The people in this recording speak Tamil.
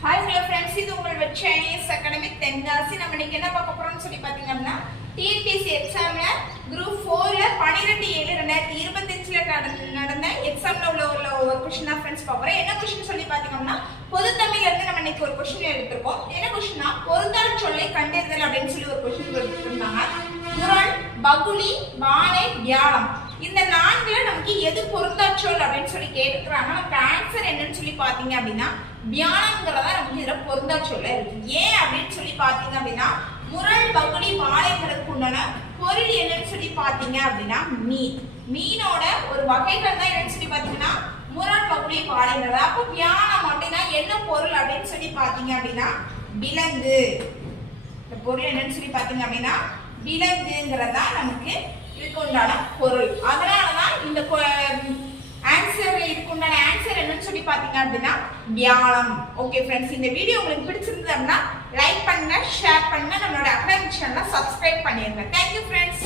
ஹாய் ஹலோ ஃப்ரெண்ட்ஸ், இது உங்கள் வெப் சைனீஸ் அகாடமிக் தென்காசி. நம்ம இன்னைக்கு என்ன பார்க்க போறோம்னு சொல்லி பார்த்தீங்கன்னா, டிஎன்பிஎஸ்சி எக்ஸாம்ல குரூப் 4ல 12/7/2025 நடந்த எக்ஸாம்ல உள்ள ஒரு क्वेश्चन தான் ஃப்ரெண்ட்ஸ் பார்க்குறோம். என்ன क्वेश्चन சொல்லி பார்த்தீங்கன்னா, பொது தமிழ்ல இருந்து நம்ம இன்னைக்கு ஒரு क्वेश्चन எடுத்துருக்கோம். என்ன क्वेश्चनனா, பொருந்தார் சொல்லை கண்டறிதல் அப்படின்னு சொல்லி ஒரு क्वेश्चन கொடுத்திருந்தாங்க. முரண், பகுளி, வானை, வியாழம் இந்த நான்குல நமக்கு எது பொருந்தார் சொல் அப்படின்னு சொல்லி கேட்டுக்கிறாங்க. நமக்கு ஆன்சர் என்னன்னு சொல்லி பார்த்தீங்க அப்படின்னா, வியாழங்கிறதா நமக்கு இதுல பொருந்தார் சொல்ல இருக்கு. ஏன் அப்படின்னு சொல்லி பார்த்தீங்க அப்படின்னா, முரண், பகுளி, வாழைகளுக்கு உண்டான பொருள் என்னன்னு சொல்லி பார்த்தீங்க அப்படின்னா மீன். மீனோட ஒரு வகைகள் தான் என்னன்னு சொல்லி பார்த்தீங்கன்னா முரண், பகுளி, வாழைகள். அப்போ வியாழம் அப்படின்னா என்ன பொருள் அப்படின்னு சொல்லி பார்த்தீங்க அப்படின்னா விலங்கு. இந்த பொருள் என்னன்னு சொல்லி பார்த்தீங்க அப்படின்னா விலங்குங்கிறதா நமக்கு இதுக்கு உண்டான பொருள். அதனாலதான் இந்த ஆன்சர் இதுக்கு உண்டான ஆன்சர் என்னன்னு சொல்லி பாத்தீங்க அப்படின்னா வியாழம். ஓகே ஃப்ரெண்ட்ஸ், இந்த வீடியோ உங்களுக்கு பிடிச்சிருந்தது அப்படின்னா லைக் பண்ணுங்க, ஷேர் பண்ணுங்க, நம்மளோட அகாடமிக் சேனலை சப்ஸ்கிரைப் பண்ணிருங்க. Thank you friends.